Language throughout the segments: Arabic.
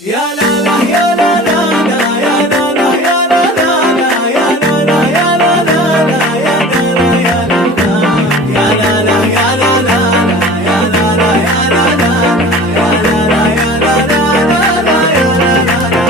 يا لا لا يا لا لا لا يا لا لا يا لا لا لا يا لا لا يا لا لا لا يا لا لا يا لا يا لا لا يا لا لا يا لا لا يا لا لا يا لا لا يا لا لا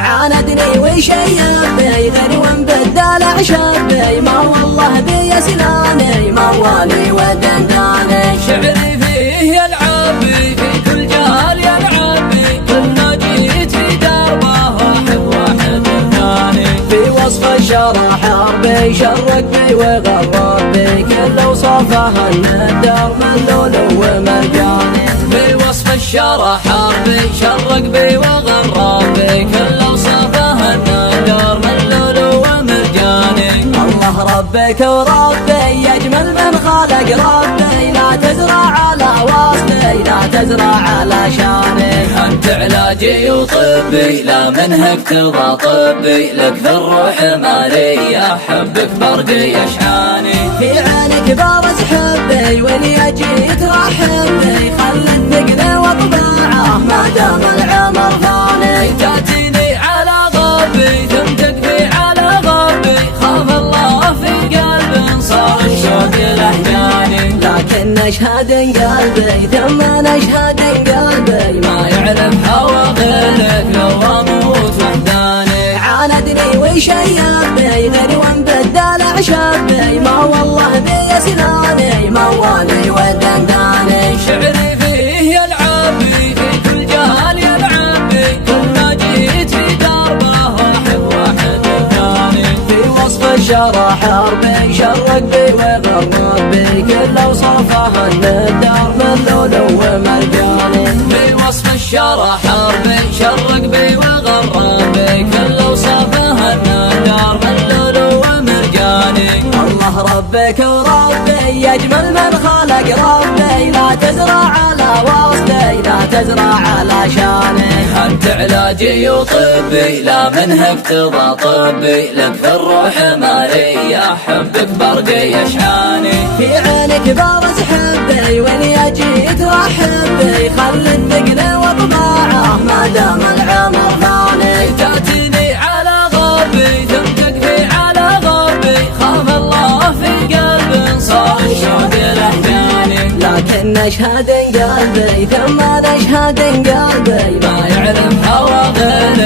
عاندني وشيبي غير وانبدل شبي ما والله بي سناني موالي ودنداني شعري فيه يلعبي في كل جال يلعبي كلنا جيت في دربه واحد ثاني في وصف الشرح حربي شرق بي وغرب بي كل وصفه الندر ملول ومرجاني في وصف الشرح حربي شرق بي وغرب بي كل وصفه الندر ملول ومرجاني الله ربك وربي أجمل من خلق ربي لا تزرع على وصفي لا تزرع على شاني أنت علاجي وطبي لا منهك تضى طبي لك في الروح مالي أحبك برقي أشحاني في عينك بارز حبي واللي أجيت رحبي خلي الثقل وطباعه ما دام العمر فاني جاتيني على غربي ثم تكفي على غربي خاف الله في قلب صار الشوق لهجاني لكن نشهد قلبي ثم نشهد قلبي ما يعرف هوى غيرك لو أموت وحداني عاندني وشيبي غير وانبدل شبي ما والله بي سناني موالي ودنداني شعري فيه يلعبي في كل جهال يلعبي كلنا جيت في دربه واحد ثاني في وصف الشرح حربي شرق بي وغرب بي كل وصفه الندر ملول ومرجاني في وصف الشرح حربي شرق بي وغرب بي كل وصفه الندر ملول ومرجاني الله ربك وربي أجمل من خلق ربي لا تزرع على وصفي لا تزرع على شاني أنت علاجي وطبي لا منهك تضى طبي لك في الروح مالي أحبك برقي أشحاني في عينك بارز حبي واللي أجيت رحبي خلي الثقل وطباعه ما دام العمر فاني جاتيني على غربي ثم تكفي على غربي خاف الله في قلب صار الشوق لهجاني لكن نشهد قلبي ثم نشهد قلبي ما يعرف هوى غيرك